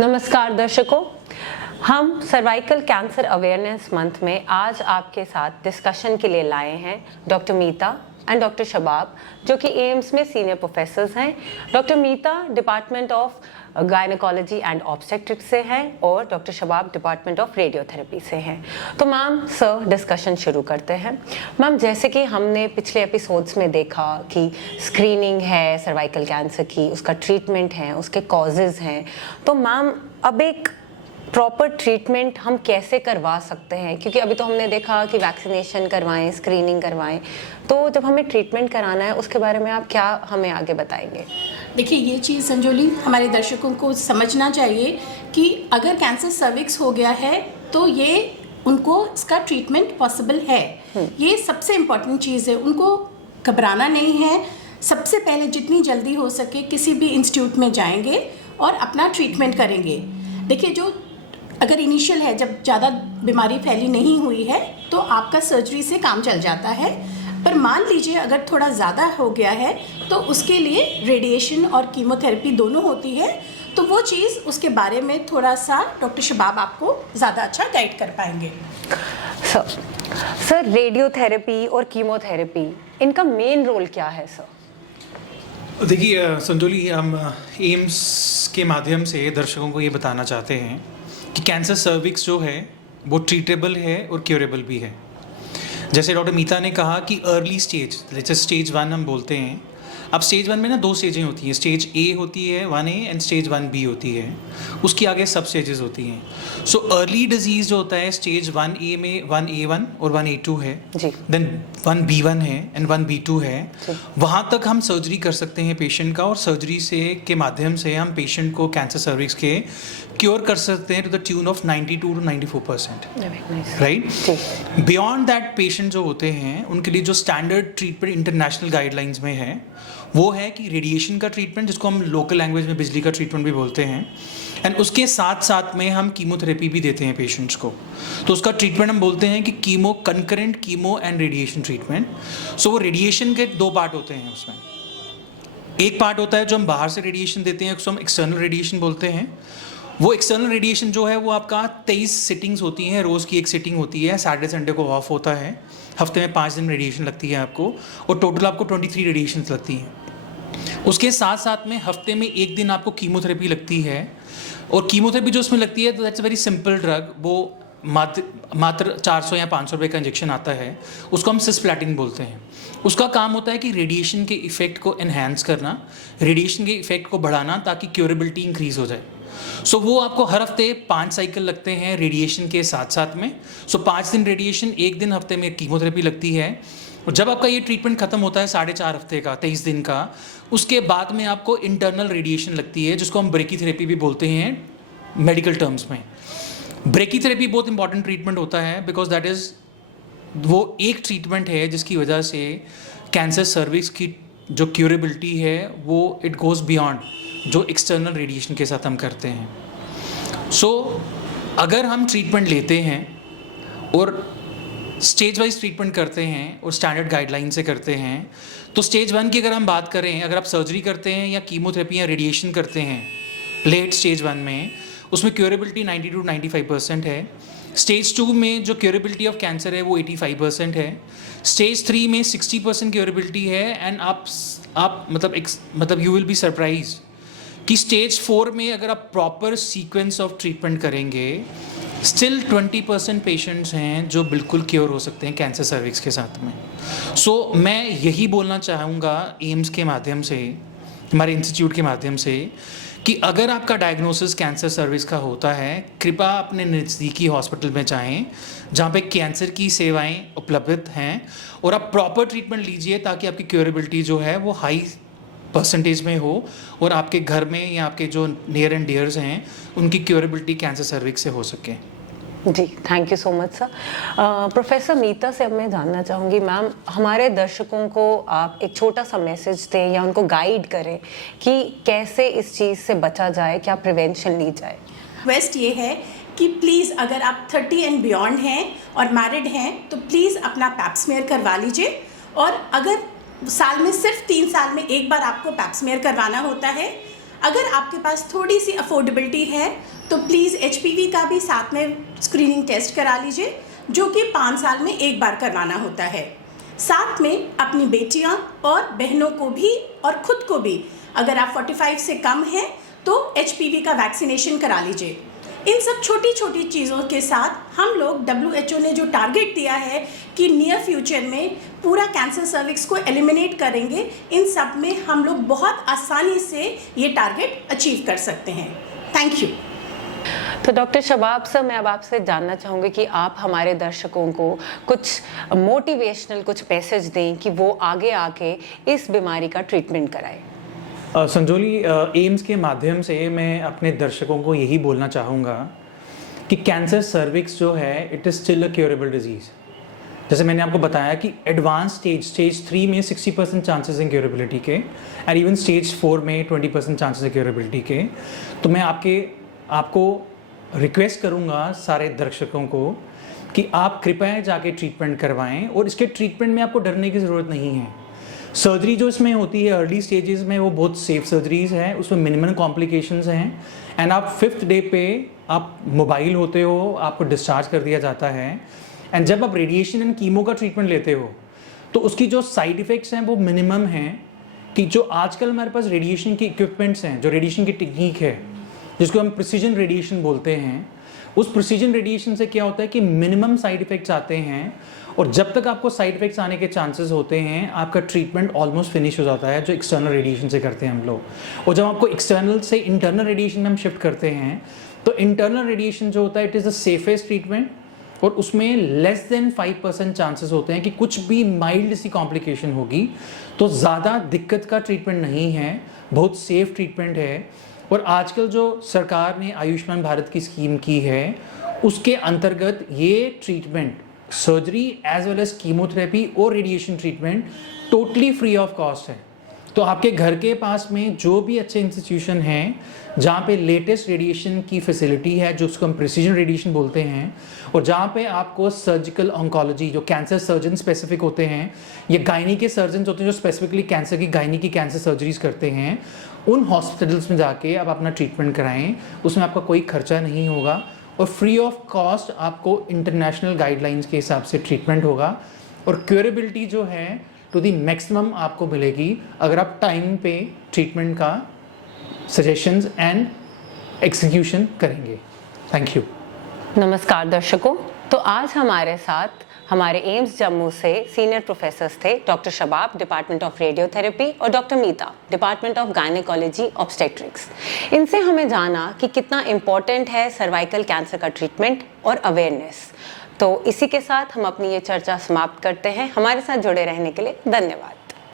नमस्कार दर्शकों, हम सर्वाइकल कैंसर अवेयरनेस मंथ में आज आपके साथ डिस्कशन के लिए लाए हैं डॉक्टर मीता एंड डॉक्टर शबाब, जो कि एम्स में सीनियर प्रोफेसर्स हैं। Doctor Meeta department of gynaecology and obstetrics से हैं और doctor Shabab department of radiotherapy से हैं। तो मैम सर डिस्कशन शुरू करते हैं। मैम, जैसे कि हमने पिछले एपिसोड्स में देखा कि स्क्रीनिंग है सर्वाइकल कैंसर की, उसका ट्रीटमेंट है, उसके कॉजेज़ हैं, तो मैम अब एक प्रॉपर ट्रीटमेंट हम कैसे करवा सकते हैं? क्योंकि अभी तो हमने देखा कि वैक्सीनेशन करवाएं, स्क्रीनिंग करवाएं, तो जब हमें ट्रीटमेंट कराना है उसके बारे में आप क्या हमें आगे बताएंगे? देखिए, ये चीज़ संजोली हमारे दर्शकों को समझना चाहिए कि अगर कैंसर सर्विक्स हो गया है तो ये उनको इसका ट्रीटमेंट पॉसिबल है। ये सबसे इम्पॉर्टेंट चीज़ है, उनको घबराना नहीं है। सबसे पहले जितनी जल्दी हो सके किसी भी इंस्टीट्यूट में जाएंगे और अपना ट्रीटमेंट करेंगे। देखिए, जो अगर इनिशियल है, जब ज़्यादा बीमारी फैली नहीं हुई है तो आपका सर्जरी से काम चल जाता है। पर मान लीजिए अगर थोड़ा ज़्यादा हो गया है तो उसके लिए रेडिएशन और कीमोथेरेपी दोनों होती है। तो वो चीज़, उसके बारे में थोड़ा सा डॉक्टर शबाब आपको ज़्यादा अच्छा गाइड कर पाएंगे। सर रेडियोथेरेपी और कीमोथेरेपी, इनका मेन रोल क्या है सर? देखिए संजोली, हम एम्स के माध्यम से दर्शकों को ये बताना चाहते हैं कि कैंसर सर्विक्स जो है वो ट्रीटेबल है और क्योरेबल भी है। जैसे डॉक्टर मीता ने कहा कि अर्ली स्टेज, जैसे स्टेज 1 हम बोलते हैं। अब स्टेज 1 में ना 2 स्टेजें होती हैं, स्टेज ए होती है 1A एंड स्टेज 1B होती है। उसकी आगे सब स्टेजेस होती हैं। सो अर्ली डिजीज़ जो होता है स्टेज 1A में 1A1 और 1A2 है, देन 1B1 है एंड 1B2 है। वहाँ तक हम सर्जरी कर सकते हैं पेशेंट का, और सर्जरी से के माध्यम से हम पेशेंट को कैंसर सर्विक्स के क्योर कर सकते हैं to the tune of 92 to 94%, right. Beyond that patient जो होते हैं उनके लिए जो स्टैंडर्ड ट्रीटमेंट इंटरनेशनल गाइडलाइंस में है वो है कि रेडिएशन का ट्रीटमेंट, जिसको हम लोकल लैंग्वेज में बिजली का ट्रीटमेंट भी बोलते हैं, एंड उसके साथ साथ में हम कीमोथेरेपी भी देते हैं पेशेंट्स को। तो उसका ट्रीटमेंट हम बोलते हैं कि chemo, concurrent chemo and radiation treatment. So वो रेडिएशन के 2 पार्ट होते हैं उसमें। एक पार्ट होता है जो हम बाहर से रेडिएशन देते हैं, उसको हम एक्सटर्नल रेडिएशन बोलते हैं। वो एक्सटर्नल रेडिएशन जो है वो आपका 23 सिटिंग्स होती हैं, रोज़ की एक सिटिंग होती है, सैटरडे संडे को ऑफ होता है, हफ्ते में 5 दिन रेडिएशन लगती है आपको, और टोटल आपको 23 रेडिएशन लगती हैं। उसके साथ साथ में हफ्ते में 1 दिन आपको कीमोथेरेपी लगती है, और कीमोथेरेपी जो उसमें लगती है तो that's a very simple drug. वो मात्र 400 या 500 रुपये का इंजेक्शन आता है, उसको हम सिस्प्लैटिन बोलते हैं। उसका काम होता है कि रेडिएशन के इफेक्ट को एनहांस करना, रेडिएशन के इफेक्ट को बढ़ाना, ताकि क्योरेबिलिटी इंक्रीज हो जाए। सो वो आपको हर हफ्ते 5 साइकिल लगते हैं रेडिएशन के साथ साथ में। 5 दिन रेडिएशन, 1 दिन हफ्ते में कीमोथेरेपी लगती है। और जब आपका ये ट्रीटमेंट खत्म होता है 4.5 हफ्ते का, 23 दिन का, उसके बाद में आपको इंटरनल रेडिएशन लगती है, जिसको हम ब्रेकीथेरेपी भी बोलते हैं मेडिकल टर्म्स में। ब्रेकीथेरेपी बहुत इंपॉर्टेंट ट्रीटमेंट होता है, बिकॉज दैट इज़ वो एक ट्रीटमेंट है जिसकी वजह से कैंसर सर्विक्स की जो क्यूरेबिलिटी है वो इट गोज़ बियॉन्ड जो एक्सटर्नल रेडिएशन के साथ हम करते हैं। सो अगर हम ट्रीटमेंट लेते हैं और स्टेज वाइज ट्रीटमेंट करते हैं और स्टैंडर्ड गाइडलाइन से करते हैं, तो स्टेज 1 की अगर हम बात करें, अगर आप सर्जरी करते हैं या कीमोथेरेपी या रेडिएशन करते हैं लेट स्टेज 1 में, उसमें क्योरेबिलिटी 90 to 95% है। स्टेज 2 में जो क्योरेबिलिटी ऑफ कैंसर है वो 85% है। स्टेज 3 में 60% क्योरेबिलिटी है, एंड आप मतलब यू विल बी सरप्राइज कि स्टेज 4 में अगर आप प्रॉपर सीक्वेंस ऑफ ट्रीटमेंट करेंगे, स्टिल 20% पेशेंट्स हैं जो बिल्कुल क्योर हो सकते हैं कैंसर सर्विक्स के साथ में। सो मैं यही बोलना चाहूँगा एम्स के माध्यम से, हमारे इंस्टीट्यूट के माध्यम से, कि अगर आपका डायग्नोसिस कैंसर सर्विक्स का होता है, कृपया अपने नज़दीकी हॉस्पिटल में जाएं जहाँ पे कैंसर की सेवाएं उपलब्ध हैं, और आप प्रॉपर ट्रीटमेंट लीजिए, ताकि आपकी क्योरेबिलिटी जो है वो हाई परसेंटेज में हो, और आपके घर में या आपके जो नियर एंड डियर्स हैं उनकी क्योरेबिलिटी कैंसर सर्विक्स से हो सके। जी, thank you so much sir. Professor Meeta से अब मैं जानना चाहूँगी, मैम हमारे दर्शकों को आप एक छोटा सा मैसेज दें या उनको गाइड करें कि कैसे इस चीज़ से बचा जाए, क्या प्रिवेंशन ली जाए। रिक्वेस्ट ये है कि प्लीज़ अगर आप 30 एंड बियॉन्ड हैं और मैरिड हैं तो प्लीज़ अपना पैप स्मेयर करवा लीजिए, और अगर साल में सिर्फ 3 साल में एक बार आपको पैप स्मेयर करवाना होता है, अगर आपके पास थोड़ी सी अफोर्डेबिलिटी है तो प्लीज़ HPV का भी साथ में स्क्रीनिंग टेस्ट करा लीजिए, जो कि 5 साल में एक बार करवाना होता है। साथ में अपनी बेटियां और बहनों को भी और खुद को भी, अगर आप 45 से कम हैं तो HPV का वैक्सीनेशन करा लीजिए। इन सब छोटी छोटी चीज़ों के साथ हम लोग WHO ने जो टारगेट दिया है कि नियर फ्यूचर में पूरा कैंसर सर्विक्स को एलिमिनेट करेंगे, इन सब में हम लोग बहुत आसानी से ये टारगेट अचीव कर सकते हैं। Thank you. तो डॉक्टर शबाब सर, मैं अब आपसे जानना चाहूँगी कि आप हमारे दर्शकों को कुछ मोटिवेशनल कुछ मैसेज दें कि वो आगे आके इस बीमारी का ट्रीटमेंट कराएं। संजोली, एम्स के माध्यम से मैं अपने दर्शकों को यही बोलना चाहूँगा कि कैंसर सर्विक्स जो है it is still a curable disease. जैसे मैंने आपको बताया कि एडवांस स्टेज 3 में 60% चांसेस हैं क्योरेबिलिटी के, एंड इवन स्टेज 4 में 20% चांसेस हैं क्योरेबिलिटी के। तो मैं आपको रिक्वेस्ट करूँगा सारे दर्शकों को कि आप कृपया जाके ट्रीटमेंट करवाएं, और इसके ट्रीटमेंट में आपको डरने की ज़रूरत नहीं है। सर्जरी जो इसमें होती है अर्ली स्टेजेस में वो बहुत सेफ सर्जरीज हैं, उसमें मिनिमम कॉम्प्लिकेशंस हैं, एंड आप 5th डे पे आप मोबाइल होते हो, आपको डिस्चार्ज कर दिया जाता है। एंड जब आप रेडिएशन एंड कीमो का ट्रीटमेंट लेते हो तो उसकी जो साइड इफ़ेक्ट्स हैं वो मिनिमम हैं, कि जो आजकल हमारे पास रेडिएशन की इक्विपमेंट्स हैं, जो रेडिएशन की टेक्निक है जिसको हम प्रिसीजन रेडिएशन बोलते हैं, उस प्रिसीजन रेडिएशन से क्या होता है कि मिनिमम साइड इफ़ेक्ट्स आते हैं, और जब तक आपको साइड इफ़ेक्ट्स आने के चांसेस होते हैं आपका ट्रीटमेंट ऑलमोस्ट फिनिश हो जाता है, जो एक्सटर्नल रेडिएशन से करते हैं हम लोग। और जब आपको एक्सटर्नल से इंटरनल रेडिएशन में हम शिफ्ट करते हैं तो इंटरनल रेडिएशन जो होता है it is the safest treatment, और उसमें लेस देन 5% चांसेस होते हैं कि कुछ भी माइल्ड सी कॉम्प्लिकेशन होगी। तो ज़्यादा दिक्कत का ट्रीटमेंट नहीं है, बहुत सेफ ट्रीटमेंट है। और आजकल जो सरकार ने आयुष्मान भारत की स्कीम की है उसके अंतर्गत ये treatment, surgery as well as chemotherapy और radiation treatment totally free of cost है। तो आपके घर के पास में जो भी अच्छे इंस्टीट्यूशन हैं जहाँ पे लेटेस्ट रेडिएशन की फैसिलिटी है, जो उसको हम प्रिसीजन रेडिएशन बोलते हैं, और जहाँ पे आपको सर्जिकल ऑन्कोलॉजी, जो कैंसर सर्जन स्पेसिफिक होते हैं या गायनी के सर्जन होते हैं जो स्पेसिफिकली कैंसर की गायनी की कैंसर सर्जरीज करते हैं, उन हॉस्पिटल्स में जाके आप अपना ट्रीटमेंट कराएं। उसमें आपका कोई खर्चा नहीं होगा और फ्री ऑफ कॉस्ट आपको इंटरनेशनल गाइडलाइंस के हिसाब से ट्रीटमेंट होगा, और क्योरेबिलिटी जो है टू दी मैक्सिमम आपको मिलेगी अगर आप टाइम पे ट्रीटमेंट का सजेशंस एंड एग्जीक्यूशन करेंगे। Thank you. नमस्कार दर्शकों, तो आज हमारे साथ हमारे एम्स जम्मू से सीनियर प्रोफेसर्स थे doctor Shabab, department of radiotherapy, और doctor Meeta, department of gynaecology obstetrics. इनसे हमें जाना कि कितना इम्पॉर्टेंट है सर्वाइकल कैंसर का ट्रीटमेंट और अवेयरनेस। तो इसी के साथ हम अपनी ये चर्चा समाप्त करते हैं। हमारे साथ जुड़े रहने के लिए धन्यवाद।